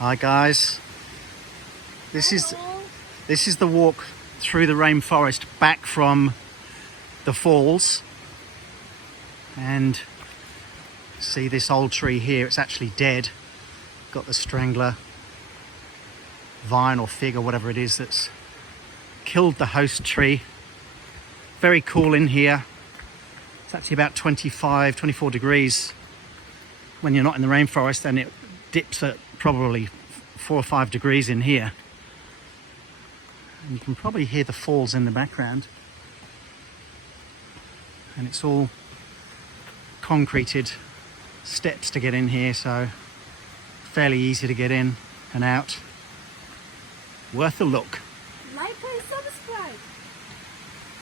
Hi guys. This is the walk through the rainforest back from the falls. And see this old tree here, it's actually dead. Got the strangler vine or fig or whatever it is that's killed the host tree. Very cool in here. It's actually about 25, 24 degrees when you're not in the rainforest, and it dips at probably 4 or 5 degrees in here. And you can probably hear the falls in the background. And it's all concreted steps to get in here, so fairly easy to get in and out. Worth a look. Like and subscribe.